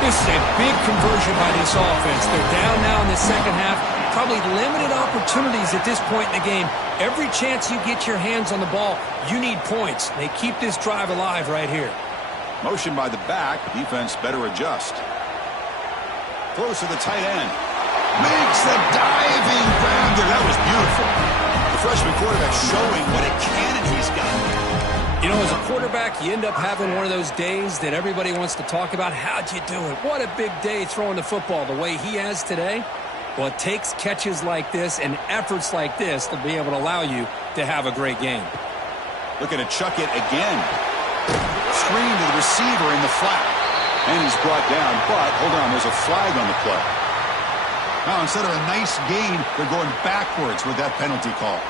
This is a big conversion by this offense. They're down now in the second half. Probably limited opportunities at this point in the game. Every chance you get your hands on the ball, you need points. They keep this drive alive right here. Motion by the back. Defense better adjust. Throws to the tight end. Makes the diving grounder. That was beautiful. The freshman quarterback showing what a cannon he's got. You know, as a quarterback, you end up having one of those days that everybody wants to talk about. How'd you do it? What a big day throwing the football the way he has today. Well, it takes catches like this and efforts like this to be able to allow you to have a great game. Looking to chuck it again. Screen to the receiver in the flat. And he's brought down, but hold on, there's a flag on the play. Now, instead of a nice gain, they're going backwards with that penalty call.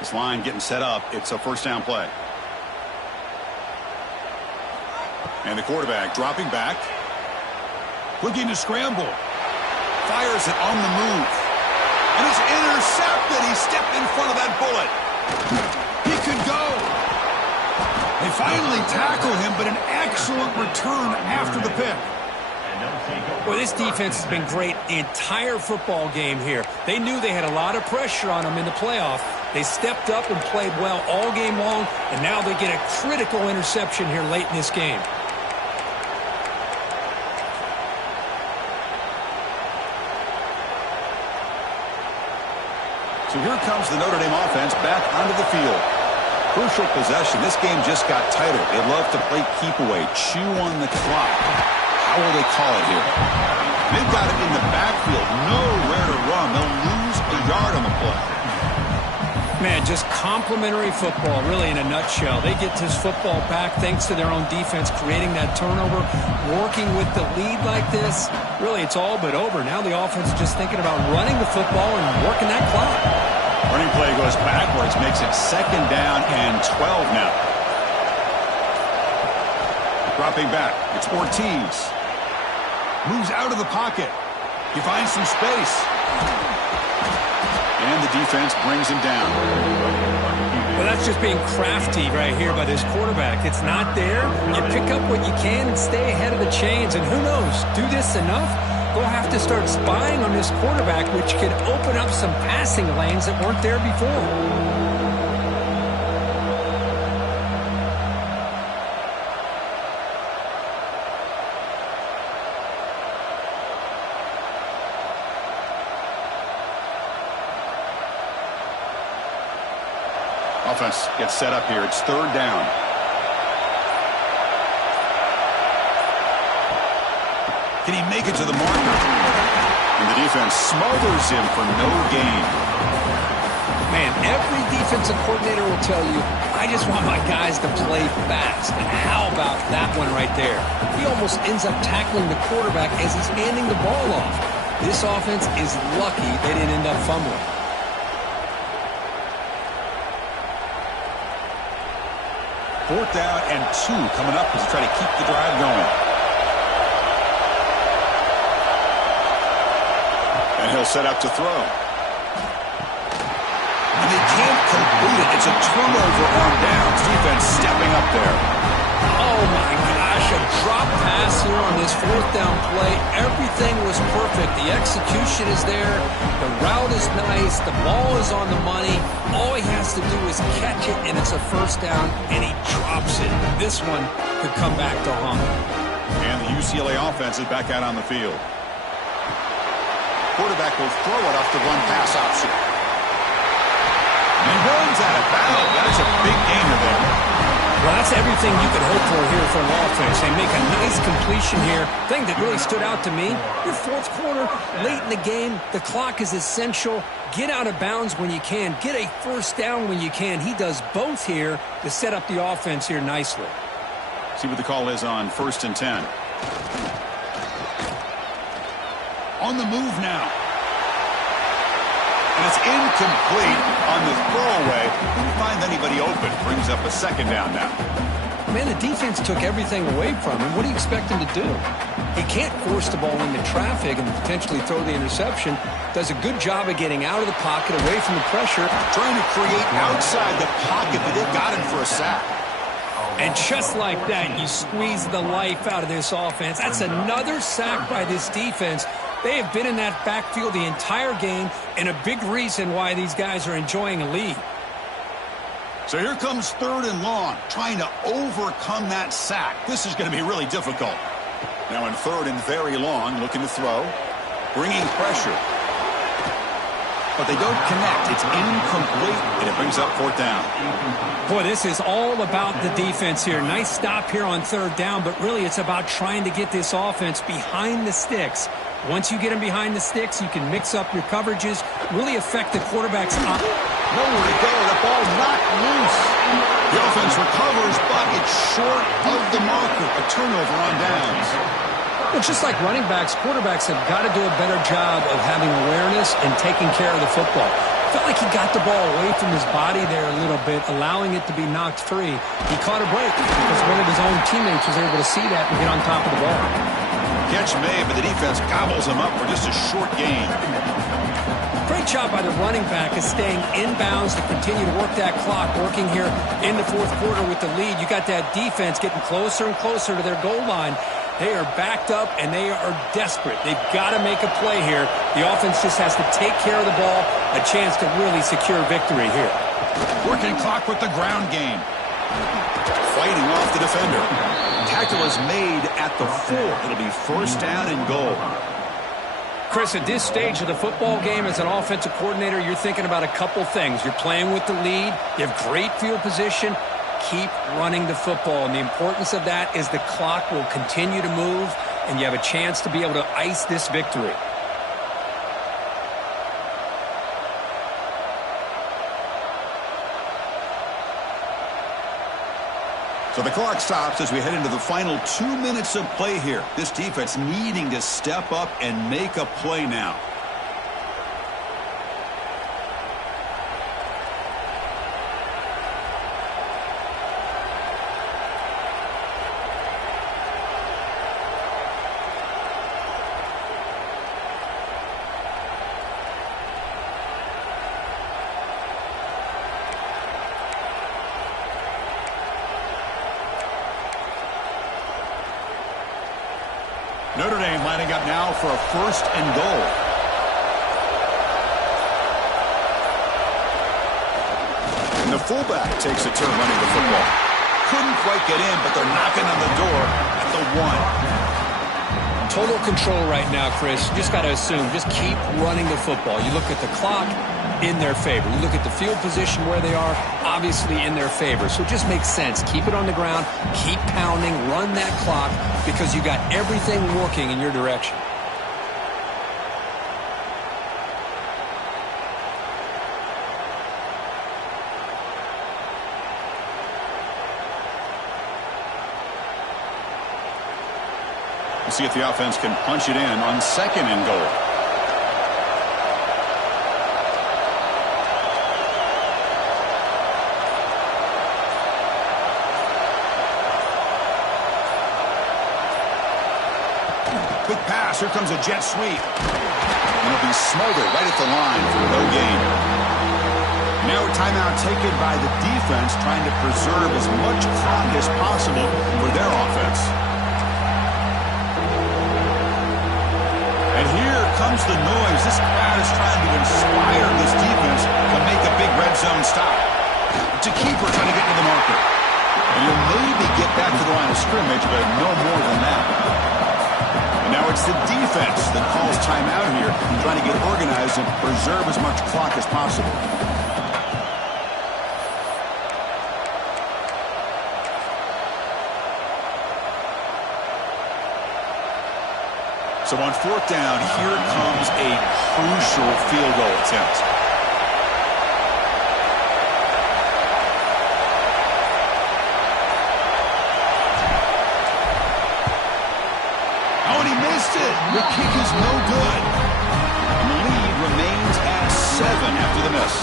This line getting set up. It's a first down play. And the quarterback dropping back. Looking to scramble. Fires it on the move. And it's intercepted. He stepped in front of that bullet. He could go. They finally tackle him, but an excellent return after the pick. Well, this defense has been great the entire football game here. They knew they had a lot of pressure on them in the playoff. They stepped up and played well all game long, and now they get a critical interception here late in this game. So here comes the Notre Dame offense back onto the field. Crucial possession. This game just got tighter. They love to play keep away, chew on the clock. How will they call it here? They've got it in the backfield. Nowhere to run. They'll lose a yard on the play. Man, just complimentary football, really, in a nutshell. They get this football back thanks to their own defense, creating that turnover, working with the lead like this. Really, it's all but over. Now the offense is just thinking about running the football and working that clock. Running play goes backwards, makes it second down and 12 now. Dropping back, it's Ortiz. Moves out of the pocket. He finds some space. And the defense brings him down. Well, that's just being crafty right here by this quarterback. It's not there. You pick up what you can and stay ahead of the chains. And who knows, do this enough, we'll have to start spying on this quarterback, which could open up some passing lanes that weren't there before. Offense gets set up here. It's third down. Can he make it to the marker? And the defense smothers him for no gain. Man, every defensive coordinator will tell you, I just want my guys to play fast. And how about that one right there? He almost ends up tackling the quarterback as he's handing the ball off. This offense is lucky they didn't end up fumbling. Fourth down and 2 coming up as they try to keep the drive going. And he'll set up to throw. And they can't complete it. It's a turnover on downs. Defense stepping up there. Oh, my gosh, a drop pass here on this fourth down play. Everything was perfect. The execution is there. The route is nice. The ball is on the money. All he has to do is catch it, and it's a first down, and he drops it. This one could come back to haunt him. And the UCLA offense is back out on the field. Quarterback will throw it off the run-pass option. And he runs out of bounds. That's a big gainer there. Well, that's everything you could hope for here for an offense. They make a nice completion here. Thing that really stood out to me, your fourth quarter, late in the game, the clock is essential. Get out of bounds when you can. Get a first down when you can. He does both here to set up the offense here nicely. See what the call is on 1st and 10. On the move now. And it's incomplete on the throwaway. Didn't find anybody open. Brings up a 2nd down now. Man, the defense took everything away from him. What do you expect him to do? He can't force the ball into traffic and potentially throw the interception. Does a good job of getting out of the pocket, away from the pressure. Trying to create outside the pocket, but they got him for a sack. And just like that, you squeeze the life out of this offense. That's another sack by this defense. They have been in that backfield the entire game, and a big reason why these guys are enjoying a lead. So here comes 3rd and long, trying to overcome that sack. This is going to be really difficult. Now in 3rd and very long, looking to throw, bringing pressure. But they don't connect. It's incomplete, and it brings up 4th down. Boy, this is all about the defense here. Nice stop here on 3rd down, but really it's about trying to get this offense behind the sticks. Once you get them behind the sticks, you can mix up your coverages, really affect the quarterback's op. Nowhere to go. The ball knocked loose. The offense recovers, but it's short of the marker. A turnover on downs. Well, just like running backs, quarterbacks have got to do a better job of having awareness and taking care of the football. Felt like he got the ball away from his body there a little bit, allowing it to be knocked free. He caught a break because one of his own teammates was able to see that and get on top of the ball. Catch made, but the defense gobbles him up for just a short gain. Great job by the running back is staying inbounds to continue to work that clock, working here in the fourth quarter with the lead. You got that defense getting closer and closer to their goal line. They are backed up, and they are desperate. They've got to make a play here. The offense just has to take care of the ball, a chance to really secure victory here. Working clock with the ground game. Fighting off the defender. Tackle is made at the 4. It'll be 1st down and goal. Chris, at this stage of the football game as an offensive coordinator, you're thinking about a couple things. You're playing with the lead. You have great field position. Keep running the football. And the importance of that is the clock will continue to move, and you have a chance to be able to ice this victory. So the clock stops as we head into the final 2 minutes of play here. This defense needing to step up and make a play now. Notre Dame lining up now for a 1st and goal. And the fullback takes a turn running the football. Couldn't quite get in, but they're knocking on the door at the 1. Total control right now, Chris. You just got to assume, just keep running the football. You look at the clock, in their favor. You look at the field position where they are, obviously in their favor. So it just makes sense. Keep it on the ground, keep pounding, run that clock, because you got everything working in your direction. We'll see if the offense can punch it in on 2nd and goal. Quick pass. Here comes a jet sweep. And it'll be smothered right at the line for no gain. Now a timeout taken by the defense, trying to preserve as much clock as possible for their offense. And here comes the noise. This crowd is trying to inspire this defense to make a big red zone stop. To keeper trying to get to the marker. And you'll maybe get back to the line of scrimmage, but no more than that. And now it's the defense that calls timeout here, trying to get organized and preserve as much clock as possible. So on fourth down, here comes a crucial field goal attempt. Oh, and he missed it. The kick is no good. And the lead remains at 7 after the miss.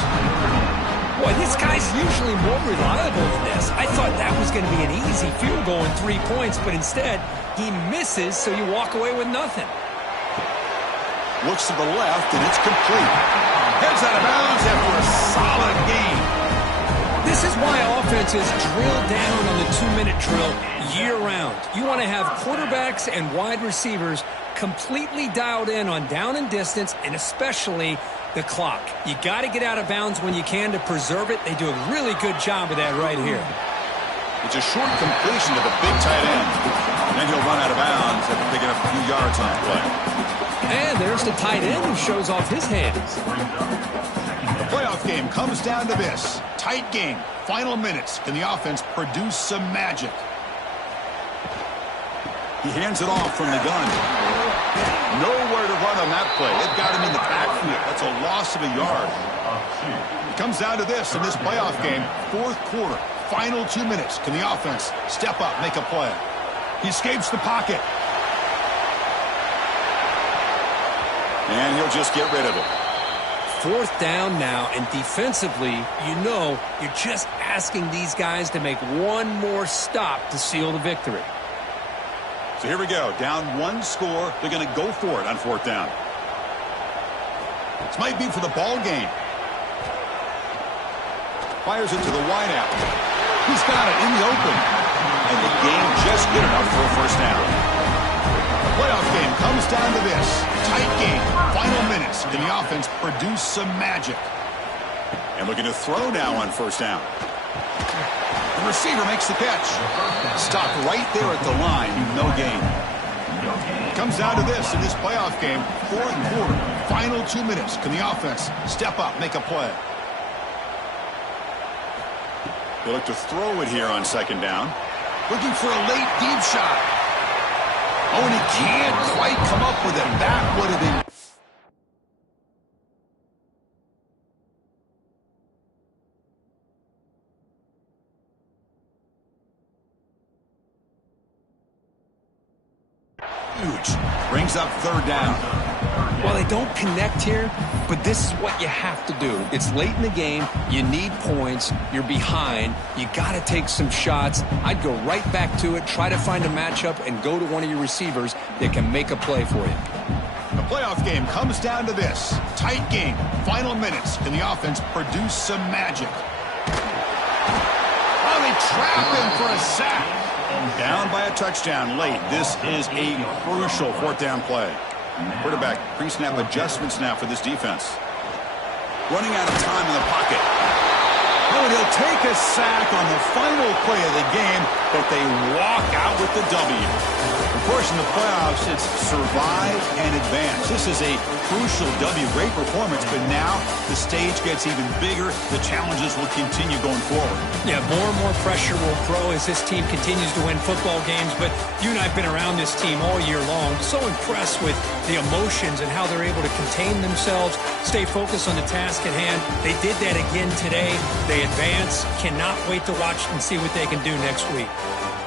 Boy, this guy's usually more reliable than this. I thought that was going to be an easy field goal and 3 points, but instead, he misses, so you walk away with nothing. Looks to the left, and it's complete. Heads out of bounds after a solid game. This is why offenses drill down on the 2-minute drill year-round. You want to have quarterbacks and wide receivers completely dialed in on down and distance, and especially the clock. You got to get out of bounds when you can to preserve it. They do a really good job of that right here. It's a short completion to the big tight end. And then he'll run out of bounds after picking up a few yards on that play. And there's the tight end who shows off his hands. The playoff game comes down to this. Tight game. Final minutes. Can the offense produce some magic? He hands it off from the gun. Nowhere to run on that play. They've got him in the backfield. That's a loss of a yard. It comes down to this in this playoff game. Fourth quarter. Final 2 minutes. Can the offense step up, make a play? He escapes the pocket. And he'll just get rid of it. Fourth down now, and defensively, you know you're just asking these guys to make one more stop to seal the victory. So here we go. Down 1 score. They're going to go for it on fourth down. This might be for the ball game. Fires it to the wideout. He's got it in the open. And the game just good enough for a first down. The playoff game comes down to this. Tight game. Final minutes. Can the offense produce some magic? And looking to throw now on first down. The receiver makes the catch. Stopped right there at the line. No gain. It comes down to this in this playoff game. Fourth quarter. Final 2 minutes. Can the offense step up, make a play? They look to throw it here on second down. Looking for a late deep shot. Oh, and he can't quite come up with it. That would have been... huge. Brings up third down. Well, they don't connect here, but this is what you have to do. It's late in the game. You need points. You're behind. You got to take some shots. I'd go right back to it, try to find a matchup, and go to one of your receivers that can make a play for you. The playoff game comes down to this. Tight game. Final minutes. Can the offense produce some magic? Oh, they trap him for a sack. Down by a touchdown late. This is a crucial fourth down play. Quarterback pre-snap adjustments now for this defense. Running out of time in the pocket. Oh, and he'll take a sack on the final play of the game, but they walk out with the W. Of course, in the playoffs, it's survive and advance. This is a crucial W. Great performance, but now the stage gets even bigger. The challenges will continue going forward. Yeah, more and more pressure will grow as this team continues to win football games, but you and I have been around this team all year long. So impressed with the emotions and how they're able to contain themselves, stay focused on the task at hand. They did that again today. They advance. Cannot wait to watch and see what they can do next week.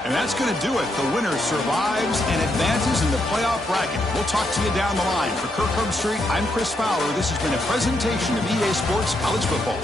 And that's going to do it. The winner survives and advances in the playoff bracket. We'll talk to you down the line. For Kirk Herbstreit, I'm Chris Fowler. This has been a presentation of EA Sports College Football.